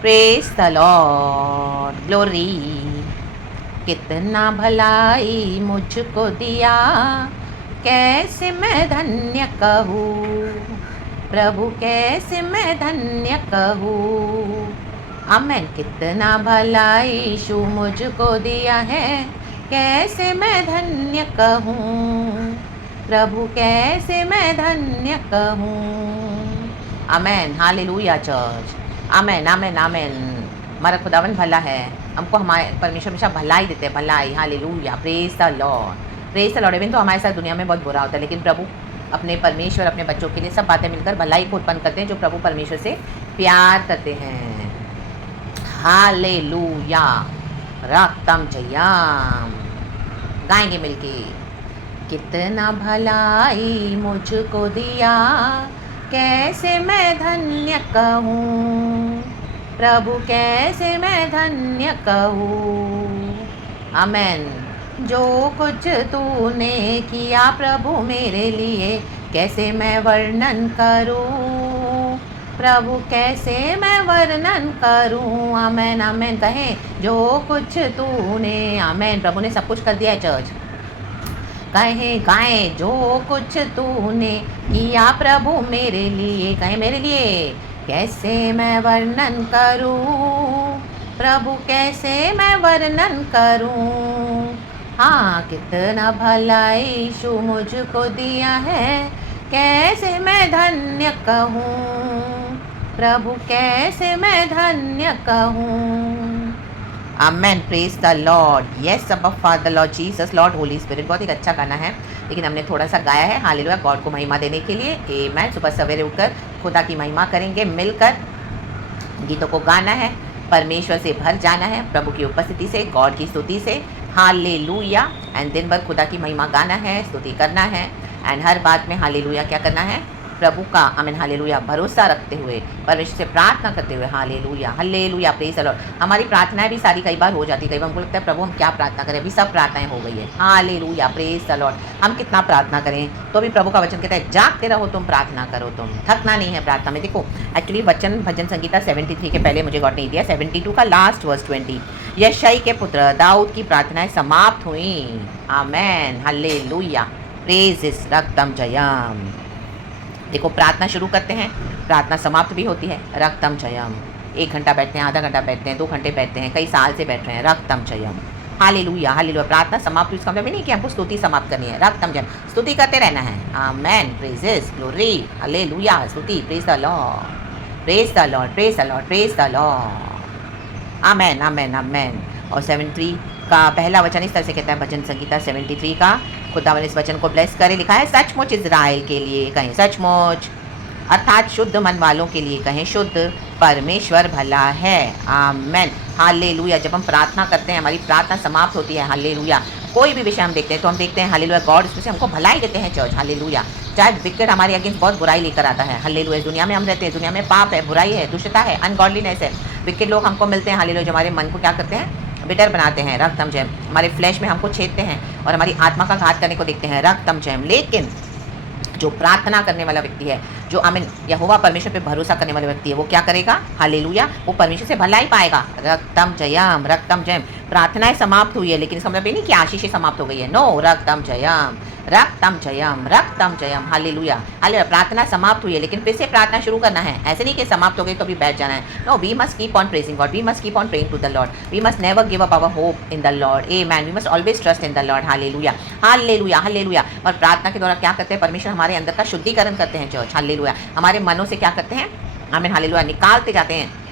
Praise the Lord, glory. कितना भलाई मुझको दिया, कैसे मैं धन्य कहूँ, प्रभु कैसे मैं धन्य कहूँ। आमेन। कितना भलाई यीशु मुझको दिया है, कैसे मैं धन्य कहूँ, प्रभु कैसे मैं धन्य कहूँ। आमेन, हालेलुया चर्च। आमेन आमेन आमेन। हमारा खुदावन भला है, हमको हमारे परमेश्वर हमेशा भलाई देते हैं, भलाई। Hallelujah, praise the Lord, praise the Lord. Even तो हमारे साथ दुनिया में बहुत बुरा होता है, लेकिन प्रभु अपने परमेश्वर अपने बच्चों के लिए सब बातें मिलकर भलाई को उत्पन्न करते हैं, जो प्रभु परमेश्वर से प्यार करते हैं। हालेलुया, रक्तम जयाम। गाएंगे मिलके। कितना भलाई मुझको दिया, कैसे मैं धन्य कहूँ, प्रभु कैसे मैं धन्य कहूँ। आमेन। जो कुछ तूने किया प्रभु मेरे लिए, कैसे मैं वर्णन करूँ, प्रभु कैसे मैं वर्णन करूँ। आमेन आमेन। कहें, जो कुछ तूने, आमेन, प्रभु ने सब कुछ कर दिया है चर्च। कहें गाएं, जो कुछ तूने किया प्रभु मेरे लिए, कहें मेरे लिए, कैसे मैं वर्णन करूं, प्रभु कैसे मैं वर्णन करूं। हाँ, कितना भला यीशु मुझको दिया है, कैसे मैं धन्य कहूँ, प्रभु कैसे मैं धन्य कहूँ। आमेन, प्रेज द लॉर्ड। यस अबा Father, Lord Jesus, Lord Holy spirit. बहुत एक अच्छा गाना है, लेकिन हमने थोड़ा सा गाया है। हालेलुया, गॉड को महिमा देने के लिए। आमेन। सुबह सवेरे उठकर खुदा की महिमा करेंगे, मिलकर गीतों को गाना है, परमेश्वर से भर जाना है, प्रभु की उपस्थिति से, गॉड की स्तुति से। हालेलुया। एंड दिन भर खुदा की महिमा गाना है, स्तुति करना है, एंड हर बात में हालेलुया क्या करना है, प्रभु का, आमीन, हालेलुया, भरोसा रखते हुए, परमेश्वर से प्रार्थना करते हुए। Hallelujah, hallelujah, praise the Lord. हमारी प्रार्थनाएं भी सारी कई बार हो जाती है, कई बार हमको लगता है प्रभु हम क्या प्रार्थना करें, अभी सब प्रार्थनाएं हो गई है। Hallelujah, praise the Lord. हम कितना प्रार्थना करें, तो भी प्रभु का वचन कहता है जागते रहो, तुम प्रार्थना करो, तुम थकना नहीं है प्रार्थना में। देखो, एक्चुअली वचन भजन संगीता 73 के पहले मुझे गॉड नहीं दिया, 72 का लास्ट वर्स 20। यशाई के पुत्र दाऊद की प्रार्थनाएं समाप्त हुई। आमेन, हालेलुया, प्रेज इस रक्तम जयम। देखो, प्रार्थना शुरू करते हैं, प्रार्थना समाप्त भी होती है, रक्तम जयम। 1 घंटा बैठते हैं, आधा घंटा बैठते हैं, 2 घंटे बैठते हैं, कई साल से बैठ रहे हैं, रक्तम जयम। Hallelujah, hallelujah. प्रार्थना समाप्त हुई, इसका मतलब नहीं कि हमको स्तुति समाप्त करनी है, रक्तम जयम, स्तुति करते रहना है। आमेन, प्रेजेस, ग्लोरी, हालेलुया, स्तुति, praise the Lord, praise the Lord, praise the Lord, praise the Lord. Amen amen amen. और 73 का पहला वचन इस तरह से कहता है, भजन संगीता 73 का। खुदावन इस वचन को ब्लेस करे। लिखा है, सचमुच इज़राइल के लिए, कहें सचमुच, अर्थात शुद्ध मन वालों के लिए, कहें शुद्ध, परमेश्वर भला है। आमेन, हालेलुया। जब हम प्रार्थना करते हैं, हमारी प्रार्थना समाप्त होती है, हालेलुया, कोई भी विषय हम देखते हैं तो हम देखते हैं हालेलुया, गॉड इसमें से हमको भलाई देते हैं चर्च। हालेलुया। चाहे विकेट हमारे अगेंस्ट बहुत बुराई लेकर आता है, हालेलुया, दुनिया में हम रहते हैं, दुनिया में पाप है, बुराई है, दुष्टता है, अनगॉडलीनेस है, विकेट लोग हमको मिलते हैं, हालेलुया, जो हमारे मन को क्या करते हैं, बिटर बनाते हैं, रक्तम जयम, हमारे फ्लैश में हमको छेदते हैं और हमारी आत्मा का घात करने को देखते हैं, रक्तम जयम। लेकिन जो प्रार्थना करने वाला व्यक्ति है, जो आमीन यहोवा परमेश्वर पे भरोसा करने वाला व्यक्ति है, वो क्या करेगा, हालेलुया, वो परमेश्वर से भलाई पाएगा। रक्तम जयम, रक्तम जयम। प्रार्थनाएं समाप्त हुई है, लेकिन इसका मतलब ये नहीं कि आशीषें समाप्त हो गई है, नो, रक्तम जयम, रक्तम जयम, रक्तम जयम। Hallelujah, hallelujah. प्रार्थना समाप्त हुई है, लेकिन फिर से प्रार्थना शुरू करना है। ऐसे नहीं कि समाप्त हो गई तो भी बैठ जाना है, no, we must keep on praising God, we must keep on praying to the Lord, we must never give up our hope in the Lord. Amen, we must always trust in the Lord. Hallelujah, hallelujah, hallelujah. और प्रार्थना के द्वारा क्या करते हैं, परमेश्वर हमारे अंदर का शुद्धिकरण करते हैं चर्च। हालेलुया, हमारे मनों से क्या करते हैं, आमीन, हालेलुया, निकालते जाते हैं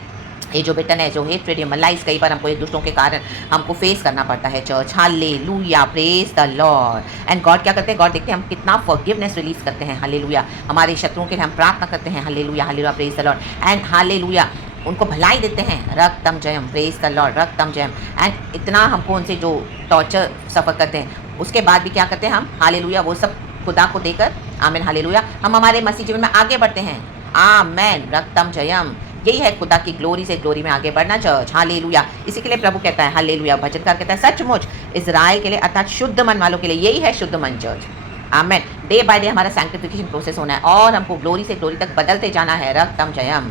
ये जो बिटन है, जो हेट्रेड, ये मलाइज, कई बार हमको एक दूसरों के कारण हमको फेस करना पड़ता है church. Hallelujah, praise the Lord. And God क्या करते हैं, गॉड देखते हैं हम कितना फॉरगिवनेस रिलीज करते हैं, हालेलुया, हमारे शत्रुओं के लिए हम प्रार्थना करते हैं, hallelujah, hallelujah, praise the Lord. And hallelujah, उनको भलाई देते हैं, रक्तम Jayam, praise the Lord, रक्तम Jayam. And इतना हमको उनसे जो टॉर्चर सफ़र करते हैं, उसके बाद भी क्या करते हैं हम, हालेलुया, वो सब खुदा को देकर, आमीन, हालेलुया, हम हमारे मसीह जीवन में आगे बढ़ते हैं। आमेन, रक्तम जयम। यही है खुदा की ग्लोरी से ग्लोरी में आगे बढ़ना चर्च। हालेलुया। इसी के लिए प्रभु कहता है, हालेलुया, भजनकार कहता है, सचमुच इज़राइल के लिए, अर्थात शुद्ध मन वालों के लिए, यही है शुद्ध मन church. Amen. Day by day हमारा सैंक्टिफिकेशन प्रोसेस होना है और हमको ग्लोरी से ग्लोरी तक बदलते जाना है, रक्तम जयम।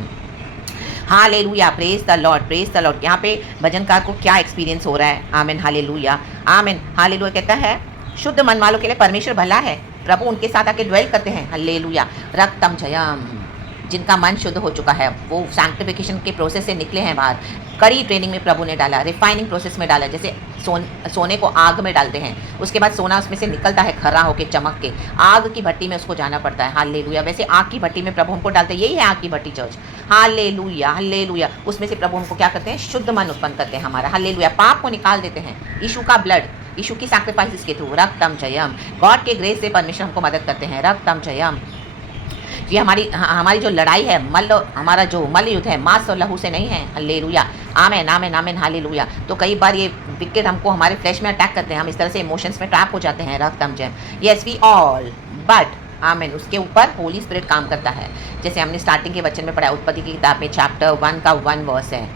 Hallelujah, praise the Lord, praise the Lord. यहाँ पे भजनकार को क्या एक्सपीरियंस हो रहा है? आमीन, हालेलुया, आमीन, हालेलुया। कहता है शुद्ध मन वालों के लिए परमेश्वर भला है, प्रभु उनके साथ आके ड्वेल करते हैं। हालेलुया, रक्तम जयम। जिनका मन शुद्ध हो चुका है, वो सैंक्टिफिकेशन के प्रोसेस से निकले हैं बाहर, कड़ी ट्रेनिंग में प्रभु ने डाला, रिफाइनिंग प्रोसेस में डाला। जैसे सोने को आग में डालते हैं, उसके बाद सोना उसमें से निकलता है खरा होके, चमक के, आग की भट्टी में उसको जाना पड़ता है। हालेलुया, वैसे आग की भट्टी में प्रभु हमको डालते हैं, यही है आग की भट्टी चर्च। Hallelujah, hallelujah. उसमें से प्रभु हमको क्या करते हैं? शुद्ध मन उत्पन्न करते हैं हमारा। हालेलुया, पाप को निकाल देते हैं। यीशु का ब्लड, यीशु की सैक्रिफाइसेस के थ्रू, रक्तम जयम। गॉड के ग्रेस से परमेश्वर हमको मदद करते हैं, रक्तम जयम। ये हमारी जो लड़ाई है, हमारा जो मल्ल युद्ध है, मांस और लहू से नहीं है। हालेलुया, आमेन, आमेन, आमेन, हालेलुया। तो कई बार ये विकेट हमको हमारे फ्लैश में अटैक करते हैं, हम इस तरह से इमोशंस में ट्रैप हो जाते हैं, रक्तम Jayam. Yes we all, but आमेन, उसके ऊपर होली स्पिरिट काम करता है। जैसे हमने स्टार्टिंग के वचन में पढ़ा, उत्पत्ति की किताब में चैप्टर 1 का 1 वर्स है।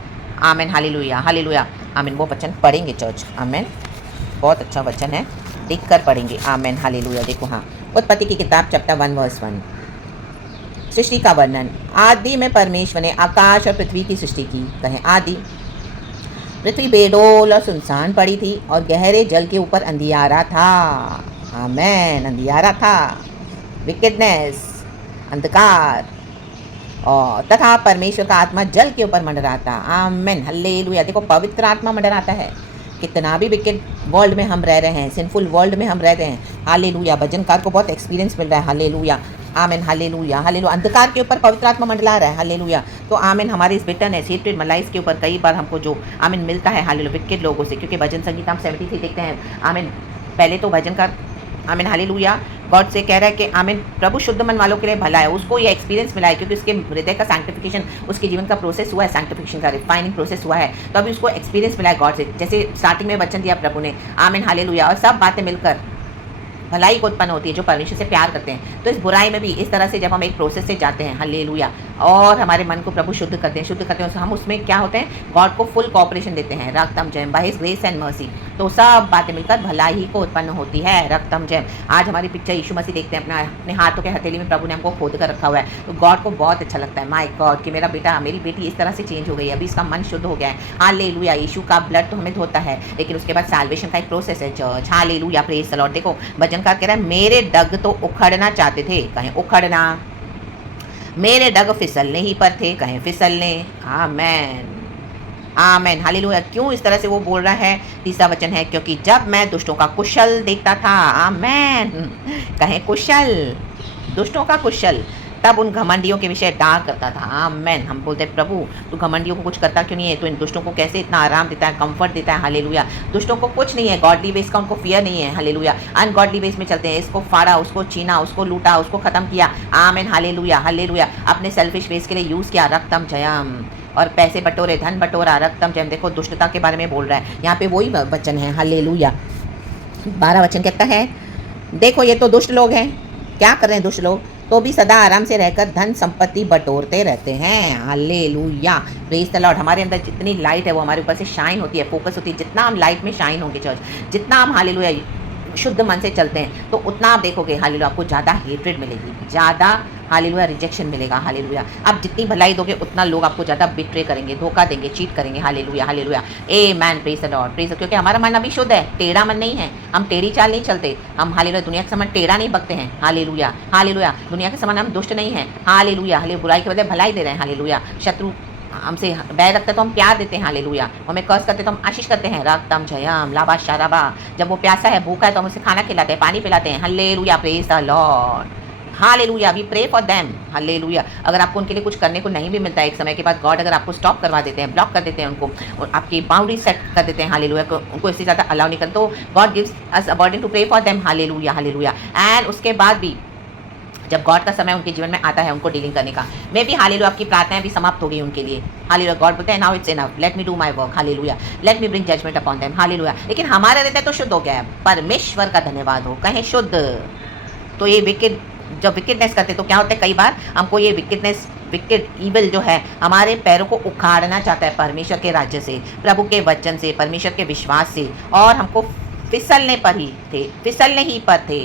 आमेन, हालेलुया, हालेलुया, आमेन। वो वचन पढ़ेंगे चर्च, आमेन, बहुत अच्छा वचन है, देख कर पढ़ेंगे। आमेन, हालेलुया। देखो, हाँ, उत्पत्ति की किताब चैप्टर 1 वर्स 1। सृष्टि का वर्णन। आदि में परमेश्वर ने आकाश और पृथ्वी की सृष्टि की। कहें आदि। पृथ्वी बेडोल और सुनसान पड़ी थी और गहरे जल के ऊपर अंधियारा था। आमेन, अंधियारा था, विकेडनेस, अंधकार, और तथा परमेश्वर का आत्मा जल के ऊपर मंडराता। आमेन, हालेलुया। देखो, पवित्र आत्मा मंडराता है। कितना भी विकेट वर्ल्ड में हम रह रहे हैं, सिंफुल वर्ल्ड में हम रह रहे हैं, हालेलुया, भजनकार को बहुत एक्सपीरियंस मिल रहा है। हालेलुया, आमेन, हालेलुया, हालेलुया। अंधकार के ऊपर पवित्र आत्मा मंडला रहा है। हालेलुया। तो आमेन, हमारे इस बिटरनेस, हेट्रेड, मलाइस के ऊपर कई बार हमको जो आमेन मिलता है, हालेलुया, विकेट लोगों से, क्योंकि भजन संगीत हम 73 देखते हैं। आमेन, पहले तो भजनकार आमेन, हालेलुया, गॉड से कह रहा है कि आमेन, प्रभु शुद्ध मन वालों के लिए भला है। उसको ये एक्सपीरियंस मिला है, क्योंकि उसके हृदय का सैंक्टिफिकेशन, उसके जीवन का प्रोसेस हुआ है, सैंक्टिफिकेशन का रिफाइनिंग प्रोसेस हुआ है। तो अभी उसको एक्सपीरियंस मिला है गॉड से। जैसे स्टार्टिंग में वचन दिया प्रभु ने, आमेन, हालेलुया, और सब बातें मिलकर भलाई को उत्पन्न होती है जो परमेश्वर से प्यार करते हैं। तो इस बुराई में भी इस तरह से जब हम एक प्रोसेस से जाते हैं, हालेलुया, और हमारे मन को प्रभु शुद्ध करते हैं, हम उसमें क्या होते हैं? गॉड को फुल कॉपरेशन देते हैं, रक्तम जयम, by his grace and mercy. तो सब बातें मिलकर भलाई को उत्पन्न होती है, रक्तम जयम। आज हमारी पिक्चर यीशु मसीह देखते हैं, अपने हाथों के हथेली में प्रभु ने हमको खोद कर रखा हुआ है। तो गॉड को बहुत अच्छा लगता है, माय गॉड, कि मेरा बेटा, मेरी बेटी इस तरह से चेंज हो गई है, अभी इसका मन शुद्ध हो गया है। हालेलुया, यीशु का ब्लड तो हमें धोता है, लेकिन उसके बाद सैल्वेशन का एक प्रोसेस है church. Hallelujah, praise the Lord. देखो, भजनकार कह रहा है, मेरे डग तो उखड़ना चाहते थे, कहें उखड़ना, मेरे डग फिसलने ही पर थे, कहें फिसलने। आमेन, आमेन, हालेलुया। क्यों इस तरह से वो बोल रहा है? तीसरा वचन है, क्योंकि जब मैं दुष्टों का कुशल देखता था, आमेन, कहें कुशल, दुष्टों का कुशल, तब उन घमंडियों के विषय डांट करता था। आमेन। हम बोलते हैं, प्रभु तू घमंडियों को कुछ करता क्यों नहीं है? तो इन दुष्टों को कैसे इतना आराम देता है, कंफर्ट देता है। हालेलुया। दुष्टों को कुछ नहीं है, गॉडली वेज का उनको फियर नहीं है। हालेलुया। अनगॉडली वेज में चलते हैं, इसको फाड़ा, उसको छीना, उसको लूटा, उसको खत्म किया। आमेन, हालेलुया, हालेलुया। अपने सेल्फिश वेज के लिए यूज़ किया, रक्तम जयम, और पैसे बटोरे, धन बटोरा, रक्तम जयम। देखो, दुष्टता के बारे में बोल रहा है यहाँ पे, वही वचन है। हालेलुया। 12 वचन कहता है, देखो ये तो दुष्ट लोग हैं, क्या कर रहे हैं दुष्ट लोग? तो भी सदा आराम से रहकर धन संपत्ति बटोरते रहते हैं। Hallelujah, praise the Lord. हमारे अंदर जितनी लाइट है वो हमारे ऊपर से शाइन होती है, फोकस होती है। जितना हम लाइट में शाइन होंगे चर्च, जितना हम हालेलुया शुद्ध मन से चलते हैं, तो उतना आप देखोगे हालेलुया, आपको ज़्यादा हेट्रेड मिलेगी, ज़्यादा हालेलुया रिजेक्शन मिलेगा। हालेलुया। आप जितनी भलाई दोगे उतना लोग आपको ज़्यादा बिट्रे करेंगे, धोखा देंगे, चीट करेंगे। Hallelujah, hallelujah, amen, praise the Lord, praise. क्योंकि हमारा मन अभी शुद्ध है, टेढ़ा मन नहीं है, हम टेढ़ी चाल नहीं चलते। हम हालेलुया दुनिया के समान टेढ़ा नहीं बकते हैं। हालेलुया, हालेलुया, दुनिया के समान हम दुष्ट नहीं हैं। हालेलुया, हालेलुया, बुराई के बदले भलाई दे रहे हैं। हालेलुया, शत्रु हमसे बैर रखते तो हम प्यार देते हैं। हालेलुया, हमें कर्ज करते तो हम आशीष करते हैं। रक्तम जयम, लाबा शाराबा। जब वो प्यासा है, भूखा है, तो हम उसे खाना खिलाते हैं, पानी पिलाते हैं। Hallelujah, praise the Lord, hallelujah. We pray for them. Hallelujah. अगर आपको उनके लिए कुछ करने को नहीं भी मिलता है, एक समय के बाद गॉड अगर आपको स्टॉप करवा देते हैं, ब्लॉक कर देते हैं उनको, और आपकी बाउंड्री सेट कर देते हैं, हालेलुया, उनको इससे ज़्यादा अलाउ नहीं करते, तो God gives us a burden to pray for them. Hallelujah, hallelujah. And उसके बाद भी जब गॉड का समय उनके जीवन में आता है उनको डीलिंग करने का, मे भी हालेलुया आपकी प्रार्थनाएं भी समाप्त हो गई उनके लिए। हालेलुया, गॉड बोलते हैं, now it's enough, let me do my work. Hallelujah, let me bring judgement upon them. Hallelujah. लेकिन हमारा हृदय तो शुद्ध हो गया है, परमेश्वर का धन्यवाद हो, कहें शुद्ध। तो ये विकेट, जब विकेटनेस करते तो क्या होता है, कई बार हमको ये विकेटनेस, विकेट ईविल जो है हमारे पैरों को उखाड़ना चाहता है परमेश्वर के राज्य से, प्रभु के वचन से, परमेश्वर के विश्वास से, और हमको फिसलने पर ही थे, फिसलने ही पर थे।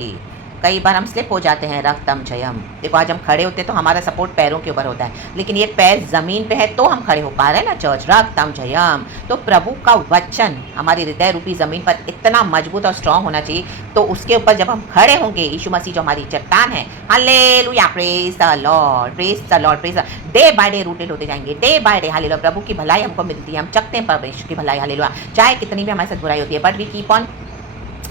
कई बार हम स्लिप हो जाते हैं, रक्तम जयम। देखो आज हम खड़े होते तो हमारा सपोर्ट पैरों के ऊपर होता है, लेकिन ये पैर जमीन पे है तो हम खड़े हो पा रहे हैं ना चर्च, रक्तम जयम। तो प्रभु का वचन हमारी हृदय रूपी जमीन पर इतना मजबूत और स्ट्रांग होना चाहिए, तो उसके ऊपर जब हम खड़े होंगे, यीशु मसीह जो हमारी चट्टान है, hallelujah, praise the Lord, praise the Lord, praise, day by day rooted होते जाएंगे, डे बाय डे, हालेलुया। प्रभु की भलाई हमको मिलती है, हम चखते हैं परमेश्वर की भलाई, हालेलुया। चाहे कितनी भी हमारे साथ बुराई होती है, but we keep on,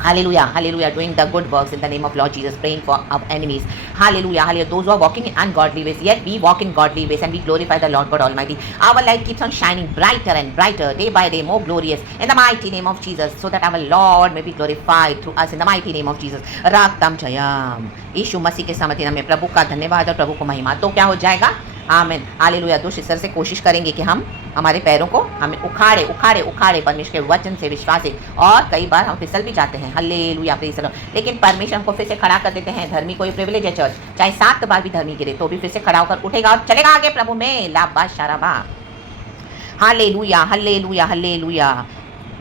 hallelujah, hallelujah, doing the good works in the name of Lord Jesus, praying for our enemies, hallelujah, hallelujah. Those who are walking in ungodly ways, yet we walk in godly ways and we glorify the Lord God Almighty. Our light keeps on shining brighter and brighter, day by day, more glorious, in the mighty name of Jesus, so that our Lord may be glorified through us in the mighty name of Jesus. Raktam Jayam. यीशु मसीह के समर्थन में प्रभु का धन्यवाद और प्रभु को महिमा। तो क्या हो जाएगा? आमीन, हालेलुया। तो इस तरह से कोशिश करेंगे कि हम हमारे पैरों को हमें उखाड़े उखाड़े उखाड़े परमेश्वर के वचन से, विश्वास से। और कई बार हम फिसल भी जाते हैं, हालेलुया, प्रेज़ द लॉर्ड, लेकिन परमेश्वर हमको फिर से खड़ा कर देते हैं। धर्मी को ये प्रिविलेज है चर्च, चाहे 7 बार भी धर्मी गिरे तो भी फिर से खड़ा होकर उठेगा और चलेगा आगे प्रभु में, लाबा शाराबा, हालेलुया, हालेलुया, हालेलुया।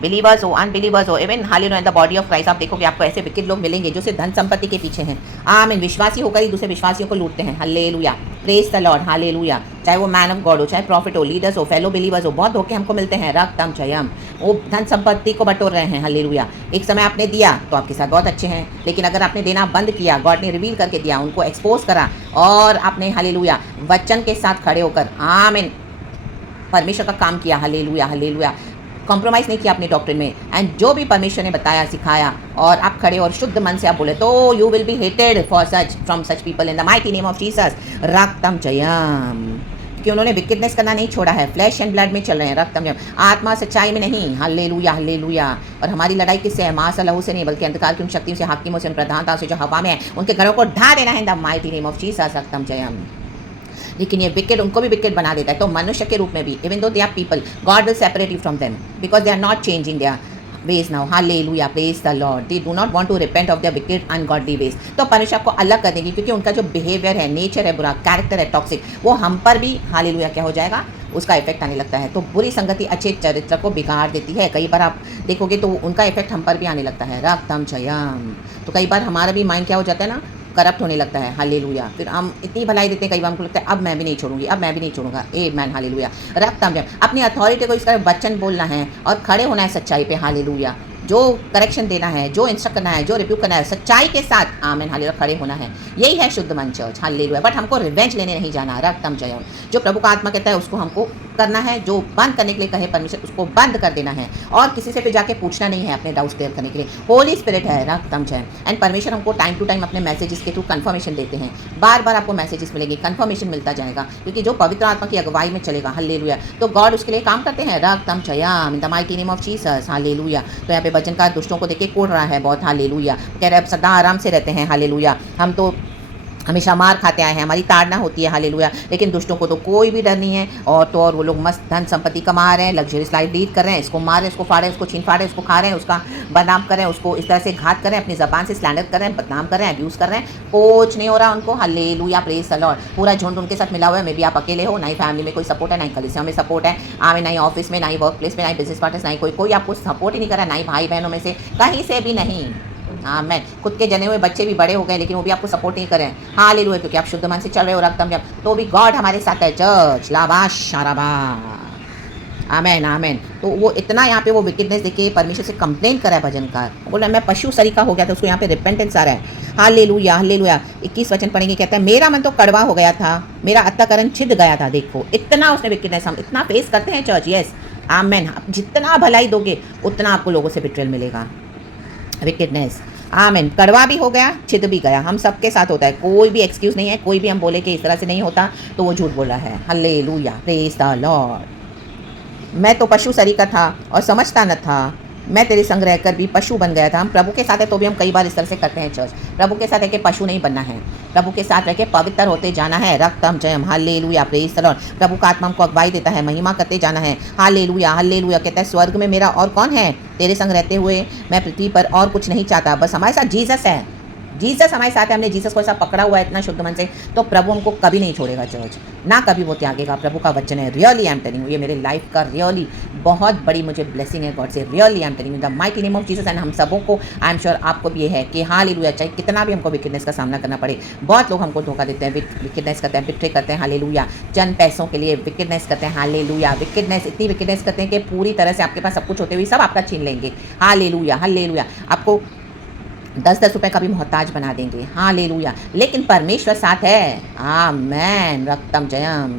बिलीवर्स हो, अनबिलीवर्स हो, even hallelujah in the body of Christ, आप देखोगे आपको ऐसे विकेट लोग मिलेंगे जो सिर्फ धन संपत्ति के पीछे हैं। आमीन, विश्वासी होकर ही दूसरे विश्वासियों को लूटते हैं, hallelujah, praise the Lord, hallelujah. चाहे वो मैन ऑफ गॉड हो, चाहे प्रॉफिट हो, लीडर्स हो, फेलो बिलीवर्स हो, बहुत धोखे हमको मिलते हैं, रक्तम जयम। वो धन संपत्ति को बटोर रहे हैं, हालेलुया। एक समय आपने दिया तो आपके साथ बहुत अच्छे हैं, लेकिन अगर आपने देना बंद किया, गॉड ने रिवील करके दिया, उनको एक्सपोज करा, और आपने हालेलुया वचन के साथ खड़े होकर आमीन परमेश्वर का काम किया, हालेलुया, हालेलुया, कॉम्प्रोमाइज़ नहीं किया अपने डॉक्ट्रिन में, एंड जो भी परमेश्वर ने बताया, सिखाया, और आप खड़े और शुद्ध मन से आप बोले, तो you will be hated for such from such people in the mighty name of Jesus, रक्तम जयम। क्योंकि उन्होंने विकेटनेस करना नहीं छोड़ा है, फ्लैश एंड ब्लड में चल रहे हैं, रक्तम जयम, आत्मा सच्चाई में नहीं, हालेलुया, हालेलुया। और हमारी लड़ाई किससे है? मांस और लहू से नहीं, बल्कि अंधकार की उन शक्तियों से, हाकिमों से, उन प्रधानताओं से जो हवा में है, उनके घरों को ढा देना है in the mighty name of Jesus, रक्तम जयम। लेकिन ये विकेट उनको भी विकेट बना देता है, तो मनुष्य के रूप में भी, even though they are people, God will separate you from them because they are not changing their ways now, hallelujah, praise the Lord. They do not want to repent of their wicked ungodly ways. तो परमेश्वर आपको अलग कर देंगे, क्योंकि उनका जो behaviour है, नेचर है बुरा, कैरेक्टर है टॉक्सिक, वो हम पर भी हालेलुया क्या हो जाएगा, उसका इफेक्ट आने लगता है। तो बुरी संगति अच्छे चरित्र को बिगाड़ देती है। कई बार आप देखोगे तो उनका इफेक्ट हम पर भी आने लगता है, रक्तम जयम। तो कई बार हमारा भी माइंड क्या हो जाता है ना, करप्ट होने लगता है, हालेलुया। फिर हम इतनी भलाई देते हैं, कई बार हमको लगता है अब मैं भी नहीं छोड़ूंगी, अब मैं भी नहीं छोड़ूंगा, आमेन, हालेलुया, रक्तम जयम। अपनी अथॉरिटी को इस तरह वचन बोलना है और खड़े होना है सच्चाई पे, हालेलुया। जो करेक्शन देना है, जो इंस्ट्रक्ट करना है, जो रिव्यूक करना है, सच्चाई के साथ, आमीन, हालेलुया, खड़े होना है। यही है शुद्ध मन चर्च, हालेलुया। बट हमको रिवेंज लेने नहीं जाना, रक्तम जयम। जो प्रभु का आत्मा कहता है उसको हमको करना है, जो बंद करने के लिए कहे परमेश्वर उसको बंद कर देना है, और किसी से फिर जाके पूछना नहीं है अपने डाउट्स क्लियर करने के लिए। होली स्पिरिट है, रक्तम जयम। एंड परमेश्वर हमको टाइम टू टाइम अपने मैसेजेस के थ्रू कन्फर्मेशन देते हैं, बार बार आपको मैसेजेस मिलेंगे, कन्फर्मेशन मिलता जाएगा, क्योंकि जो पवित्र आत्मा की अगुवाई में चलेगा, हालेलुया, तो गॉड उसके लिए काम करते हैं, रक्तम जयम, in the mighty name of Jesus, hallelujah. तो यहाँ पे वचनकार दुष्टों को देखिए कोड़ रहा है बहुत, हालेलुया, कह रहे अब सदा आराम से रहते हैं, हालेलुया। हम तो हमेशा मार खाते आए हैं, हमारी ताड़ना होती है, हालेलुया, लेकिन दुष्टों को तो कोई भी डर नहीं है। और वो लोग मस्त धन संपत्ति कमा रहे हैं, लग्जरियस लाइफ लीड कर रहे हैं, इसको मारे, इसको फाड़े, इसको छीन फाड़े, इसको खा रहे हैं, उसका बदनाम कर रहे हैं, उसको इस तरह से घात कर रहे हैं, अपनी ज़बान से स्लैंडर कर रहे हैं, बदनाम कर रहे हैं, अब्यूज़ कर रहे हैं, कुछ नहीं हो रहा उनको, हालेलुया, प्रेज द लॉर्ड। पूरा झुंड उनके साथ मिला हुआ है। मे बी आप अकेले हो, ना ही फैमिली में कोई सपोर्ट है, ना ही कलीसिया में सपोर्ट है, आमें, ना ही ऑफिस में, ना ही वर्क प्लेस में, ना ही बिजनेस पार्टनर्स, ना ही कोई आपको सपोर्ट ही नहीं कर रहा, ना ही भाई बहनों में से कहीं से भी नहीं, आमेन। खुद के जने हुए बच्चे भी बड़े हो गए, लेकिन वो भी आपको सपोर्ट नहीं करें, हालेलुया, क्योंकि आप शुद्ध मन से चल रहे हो, रक्तम जयम। तो भी गॉड हमारे साथ है, चर्च, लाबाश शाराबा, आमेन, आमेन। तो वो इतना यहाँ पे वो विकेटनेस देखे परमेश्वर से कंप्लेन करा है भजनकार, बोला मैं पशु सरीखा हो गया था, उसको यहाँ पे रिपेंटेंस आ रहा है, हालेलुया, हालेलुया। 21 वचन पढ़ेंगे, कहता है मेरा मन तो कड़वा हो गया था, मेरा अंतःकरण छिद गया था। देखो इतना उसने विकेटनेस, हम इतना फेस करते हैं चर्च, यस, आमेन। जितना भलाई दोगे उतना आपको लोगों से बिट्रेल मिलेगा, विकेटनेस, आमीन। कड़वा भी हो गया, छिद भी गया, हम सबके साथ होता है, कोई भी एक्सक्यूज़ नहीं है, कोई भी हम बोले कि इस तरह से नहीं होता तो वो झूठ बोल रहा है, हालेलुया, प्रेज द लॉर्ड। मैं तो पशु सरीखा था और समझता न था, मैं तेरे संग रहकर भी पशु बन गया था। हम प्रभु के साथ है तो भी हम कई बार इस तरह से करते हैं चर्च, प्रभु के साथ है कि पशु नहीं बनना है, प्रभु के साथ रह के पवित्र होते जाना है, रक्तम जयम, हालेलुया, प्रेज द लॉर्ड। प्रभु का आत्मा हमको अगुवाई देता है, महिमा करते जाना है, हालेलुया, हालेलुया। कहता है स्वर्ग में मेरा और कौन है, तेरे संग रहते हुए मैं पृथ्वी पर और कुछ नहीं चाहता, बस हमारे साथ जीसस है, जीसस हमारे साथ है, हमने जीसस को ऐसा पकड़ा हुआ है इतना शुद्ध मन से, तो प्रभु हमको कभी नहीं छोड़ेगा चर्च, ना कभी वो त्यागेगा। प्रभु का वचन है, really I am telling you, ये मेरे लाइफ का रियली बहुत बड़ी मुझे ब्लेसिंग है गॉड से, really I am telling you the mighty name of Jesus. And हम सबों को, आई एम श्योर आपको भी ये है कि हालेलुया, चाहे कितना भी हमको विकेडनेस का सामना करना पड़े, बहुत लोग हमको धोखा देते हैं, विकेडनेस करते हैं, बिट्रे करते हैं, हालेलुया, चंद पैसों के लिए विकेडनेस करते हैं, हालेलुया, विकेडनेस, इतनी विकेडनेस करते हैं कि पूरी तरह से आपके पास सब कुछ होते हुए सब आपका छीन लेंगे, हालेलुया, हालेलुया, आपको 10-10 रुपए का भी मोहताज बना देंगे, हालेलुया, लेकिन परमेश्वर साथ है, आमेन, रक्तम जयम।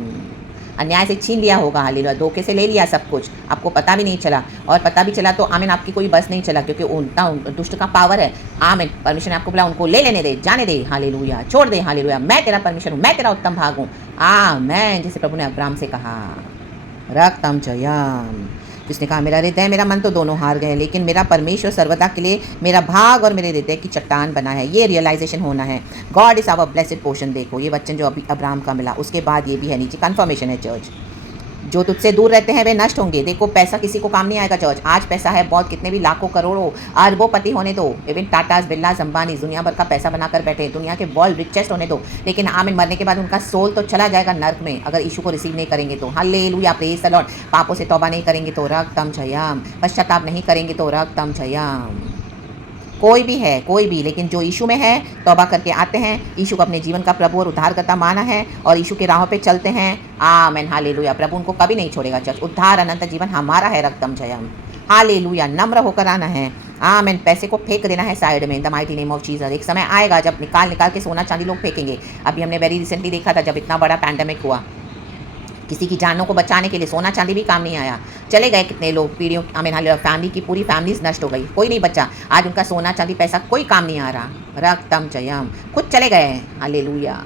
अन्याय से छीन लिया होगा, हालेलुया, धोखे से ले लिया सब कुछ, आपको पता भी नहीं चला, और पता भी चला तो आमीन आपकी कोई बस नहीं चला, क्योंकि उनका दुष्ट का पावर है, आमीन, परमेश्वर ने आपको बोला उनको ले लेने दे, जाने दे, हालेलुया, छोड़ दे, हालेलुया, मैं तेरा परमेश्वर हूँ, मैं तेरा उत्तम भाग हूँ, आमीन, जैसे प्रभु ने अब्राहम से कहा, रक्तम जयम। जिसने कहा मेरा हृदय मेरा मन तो दोनों हार गए, लेकिन मेरा परमेश्वर सर्वदा के लिए मेरा भाग और मेरे हृदय की चट्टान बना है, ये रियलाइजेशन होना है, God is our blessed portion. देखो ये वचन जो अभी अब्राहम का मिला, उसके बाद ये भी है, नीचे कन्फर्मेशन है चर्च, जो तुझसे दूर रहते हैं वे नष्ट होंगे। देखो पैसा किसी को काम नहीं आएगा चर्च, आज पैसा है बहुत, कितने भी लाखों करोड़ों अरबों पति होने दो, इवन टाटास बिरलास अंबानी दुनिया भर का पैसा बनाकर बैठे, दुनिया के वर्ल्ड रिचेस्ट होने दो, लेकिन आमीन मरने के बाद उनका सोल तो चला जाएगा नर्क में, अगर यीशु को रिसीव नहीं करेंगे तो, हालेलुया, प्रेज द लॉर्ड। पापों से तौबा नहीं करेंगे तो रक्तम जयम, पश्चाताप नहीं करेंगे तो रक्तम जयम। कोई भी है, कोई भी, लेकिन जो यीशु में है, तौबा करके आते हैं, यीशु को अपने जीवन का प्रभु और उद्धारकर्ता माना है और यीशु के राहों पे चलते हैं, आमेन, हालेलुया, प्रभु उनको कभी नहीं छोड़ेगा चर्च। उद्धार अनंत जीवन हमारा है, रक्तम जयम, हालेलुया, नम्र होकर आना है, आमेन, पैसे को फेंक देना है साइड में, the mighty name of Jesus. एक समय आएगा जब निकाल निकाल के सोना चांदी लोग फेंकेंगे। अभी हमने वेरी रिसेंटली देखा था, जब इतना बड़ा पैंडेमिक हुआ, किसी की जानों को बचाने के लिए सोना चांदी भी काम नहीं आया, चले गए कितने लोग, पीढ़ियों, आमीन, हालेलुया, फैमिली की पूरी फैमिलीज नष्ट हो गई, कोई नहीं बचा, आज उनका सोना चांदी पैसा कोई काम नहीं आ रहा, रक्तम जयम, खुद चले गए, हालेलुया,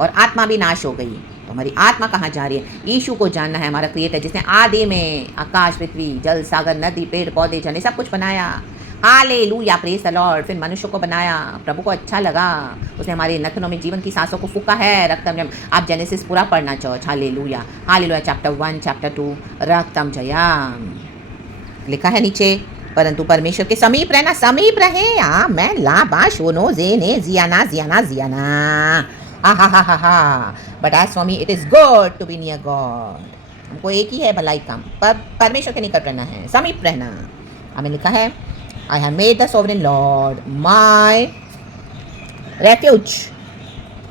और आत्मा भी नाश हो गई। तो हमारी आत्मा कहाँ जा रही है? यीशु को जानना है, हमारा क्रिएटर जिसने आदि में आकाश, पृथ्वी, जल, सागर, नदी, पेड़ पौधे, झरने सब कुछ बनाया, हालेलुया, प्रेज द लॉर्ड। फिर मनुष्य को बनाया, प्रभु को अच्छा लगा, उसने हमारे नथनों में जीवन की सांसों को फूका है, रक्तम जयम। आप जेनेसिस पूरा पढ़ना church, hallelujah, hallelujah, chapter 1 chapter 2, रक्तम Jayam लिखा है नीचे। परंतु परमेश्वर के समीप रहना, समीप रहे, आमेन, लाबा शोनो जेने जियाना जियाना जियाना, हा, but as for me it is good to be near God. हमको एक ही है भलाई काम, पर परमेश्वर के निकट रहना है, समीप रहना। हमें लिखा है, I have made the sovereign Lord my refuge,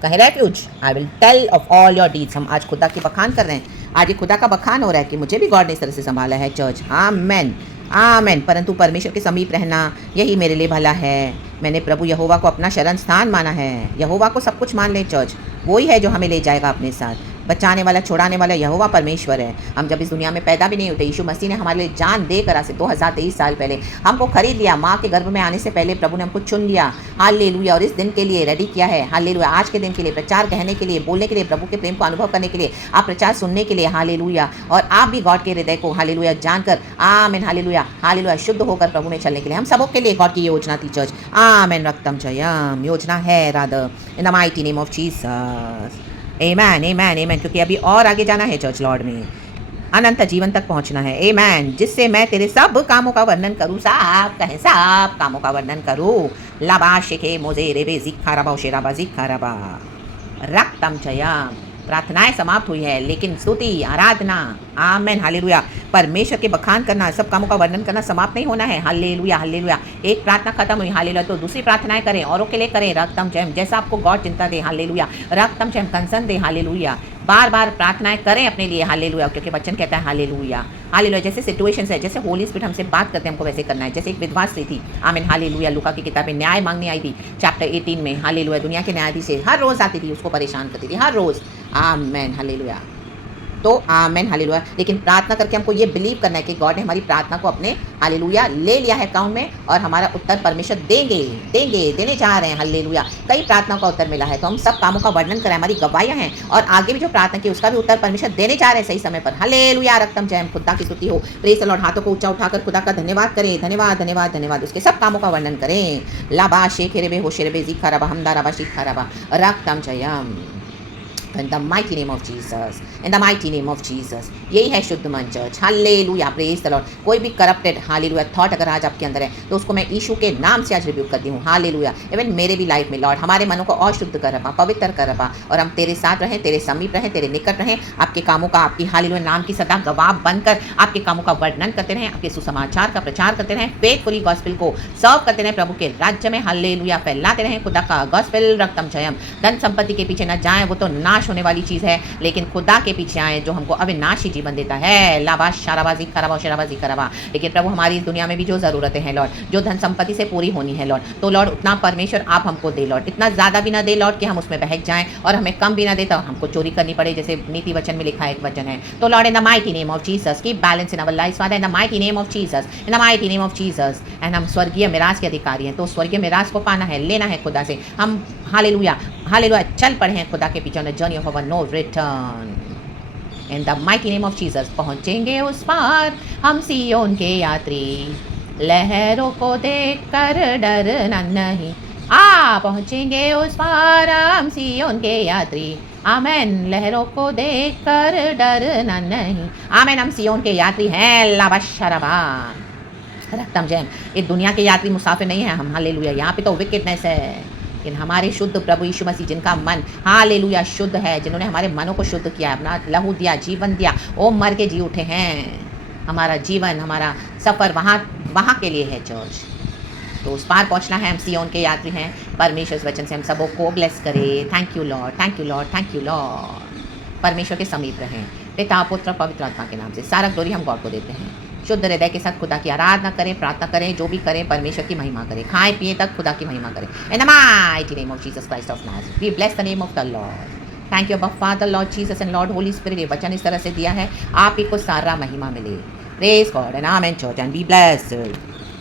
कहे refuge, I will tell of all your deeds। हम आज खुदा की बखान कर रहे हैं, आज ये खुदा का बखान हो रहा है कि मुझे भी गॉड ने इस तरह से संभाला है चर्च, आमेन, आमेन। परंतु परमेश्वर के समीप रहना यही मेरे लिए भला है। मैंने प्रभु यहोवा को अपना शरण स्थान माना है, यहोवा को सब कुछ मान ले चर्च, वही है जो हमें ले जाएगा अपने साथ, बचाने वाला, छुड़ाने वाला यहोवा परमेश्वर है। हम जब इस दुनिया में पैदा भी नहीं होते, यीशु मसीह ने हमारे लिए जान देकर आज से 2023 साल पहले हमको खरीद लिया, माँ के गर्भ में आने से पहले प्रभु ने हमको चुन लिया, हालेलुया, और इस दिन के लिए रेडी किया है, हालेलुया, आज के दिन के लिए प्रचार कहने के लिए, बोलने के लिए, प्रभु के प्रेम को अनुभव करने के लिए, आप प्रचार सुनने के लिए, हालेलुया, और आप भी गॉड के हृदय को, हालेलुया, जानकर, आमेन, हालेलुया, हालेलुया, शुद्ध होकर प्रभु में चलने के लिए, हम सबों के लिए गॉड की योजना थी चर्च, आमेन, रक्तम जयम, योजना है rather, in the mighty name of Jesus, amen, amen, amen. क्योंकि अभी और आगे जाना है चर्च लॉर्ड में, अनंत जीवन तक पहुंचना है, आमेन, जिससे मैं तेरे सब कामों का वर्णन करूं, सब कहें सब कामों का वर्णन करूं, लाबा शेखे मोजे रेबे जिखाराबा शेराबा जिखाराबा, रक्तम जयम। प्रार्थनाएं समाप्त हुई है, लेकिन स्तुति, आराधना, आमेन, हालेलुया, परमेश्वर के बखान करना, सब कामों का वर्णन करना समाप्त नहीं होना है, हालेलुया, हालेलुया। एक प्रार्थना खत्म हुई, हालेलुया, तो दूसरी प्रार्थनाएं करें, औरों के लिए करें, रक्तम जयम, जैसा आपको गॉड चिंता दे, हालेलुया, रक्तम जयम, कंसर्न दे, हालेलुया, बार बार प्रार्थनाएं करें अपने लिए, हालेलुया, क्योंकि वचन कहता है, हालेलुया, हालेलुया, जैसे सिचुएशंस है, जैसे होली स्पिरिट हमसे बात करते हैं, हमको वैसे करना है। जैसे एक विधवा स्त्री थी, आमीन, हालेलुया, लूका की किताब में न्याय मांगने आई थी, चैप्टर 18 में, हालेलुया, दुनिया के न्यायाधीश से हर रोज़ आती थी, उसको परेशान करती थी हर रोज़, आमेन, हालेलुया, तो आमेन, हालेलुया। लेकिन प्रार्थना करके हमको ये बिलीव करना है कि गॉड ने हमारी प्रार्थना को अपने, हालेलुया, ले लिया है अकाउंट में, और हमारा उत्तर परमेश्वर देने जा रहे हैं, हालेलुया। कई प्रार्थनाओं का उत्तर मिला है, तो हम सब कामों का वर्णन करें, हमारी गवाहियां हैं, और आगे भी जो प्रार्थना की उसका भी उत्तर परमेश्वर देने जा रहे हैं सही समय पर, हालेलुया, रक्तम जयम, खुदा की स्तुति हो, प्रेज द लॉर्ड। हाथों को ऊंचा उठाकर खुदा का धन्यवाद करें, धन्यवाद, धन्यवाद, धन्यवाद, उसके सब कामों का वर्णन करें, लाबा शेखेरेबे होशेरेबे जिखाराबा हमदाराबा शिखाराबा, रक्तम Jayam, in the mighty name of Jesus, in the mighty name of Jesus. यही है शुद्ध मन church. Hallelujah, praise the Lord. कोई भी करप्टेड हालेलुया थॉट अगर आज आपके अंदर है तो उसको मैं यीशु के नाम से आज रिब्यूक करती हूँ। हालेलुया। इवन मेरे भी लाइफ में लॉर्ड हमारे मनों को और शुद्ध कर रहा, पवित्र कर रहा, और हम तेरे साथ रहें, तेरे समीप रहें, तेरे निकट रहें, आपके कामों का, आपकी हालेलुया नाम की सदा गवाह बनकर आपके कामों का वर्णन करते रहें, आपके सुसमाचार का प्रचार करते रहें, फेथफुली गॉस्पेल को सर्व करते रहें, प्रभु के राज्य में हालेलुया फैलाते रहें। खुदा का गॉस्पेल रक्तम जयम। धन संपत्ति के पीछे न जाएं, वो तो नाश होने वाली चीज़ है, लेकिन खुदा के पीछे आए जो हमको अविनाशी जीवन देता है। लाबाश शाराबाजी खराबा शराबाजी करावा। लेकिन प्रभु हमारी इस दुनिया में भी जो ज़रूरतें हैं लॉर्ड, जो धन संपत्ति से पूरी होनी है लॉर्ड, तो लॉर्ड उतना परमेश्वर आप हमको दे लॉर्ड, इतना ज़्यादा भी ना दे लॉर्ड कि हम उसमें बहक जाएं, और हमें कम भी ना दे तो हमको चोरी करनी पड़े, जैसे नीति वचन में लिखा एक वचन है। तो Lord in the mighty name of Jesus keep balance in our life father, in the mighty name of Jesus, in the mighty name of Jesus. And हम स्वर्गीय मिराज के अधिकारी हैं, तो स्वर्गीय मिराज को पाना है, लेना है खुदा से। हम हालेलुया हालेलुया चल पड़े हैं खुदा के पीछे on the journey of our no return. In the mighty name of Jesus पहुँचेंगे उस पार हम सियोन के यात्री, लहरों को देखकर डरना नहीं। पहुँचेंगे उस पार हम सियोन के यात्री, आमेन। लहरों को देखकर डरना नहीं, आमेन। हम सियोन के यात्री हैं। लाबाशराबा रक्तम जैम। ये दुनिया के यात्री मुसाफिर नहीं है हम, हालेलुया। यहाँ पे तो विकेटनेस है, लेकिन हमारे शुद्ध प्रभु यीशु मसीह जिनका मन हालेलुया शुद्ध है, जिन्होंने हमारे मनों को शुद्ध किया, अपना लहू दिया, जीवन दिया, वो मर के जी उठे हैं। हमारा जीवन, हमारा सफ़र वहाँ के लिए है चर्च। तो उस पार पहुँचना है, हम सियोन के यात्री हैं। परमेश्वर इस वचन से हम सबों को ब्लेस करे। Thank you Lord, thank you Lord, thank you Lord. परमेश्वर के समीप रहें, पिता पुत्र पवित्र आत्मा के नाम से सारा ग्लोरी हम गॉड को देते हैं। शुद्ध हृदय के साथ खुदा की आराधना करें, प्रार्थना करें, जो भी करें परमेश्वर की महिमा करें, खाएं पिए तक खुदा की महिमा करें। In the mighty name of Jesus Christ of Nazareth we bless the name of the Lord. Thank you Abba Father, Lord Jesus and Lord Holy Spirit. ये वचन इस तरह से दिया है, आप ही को सारा महिमा मिले। Praise God and amen church and be blessed.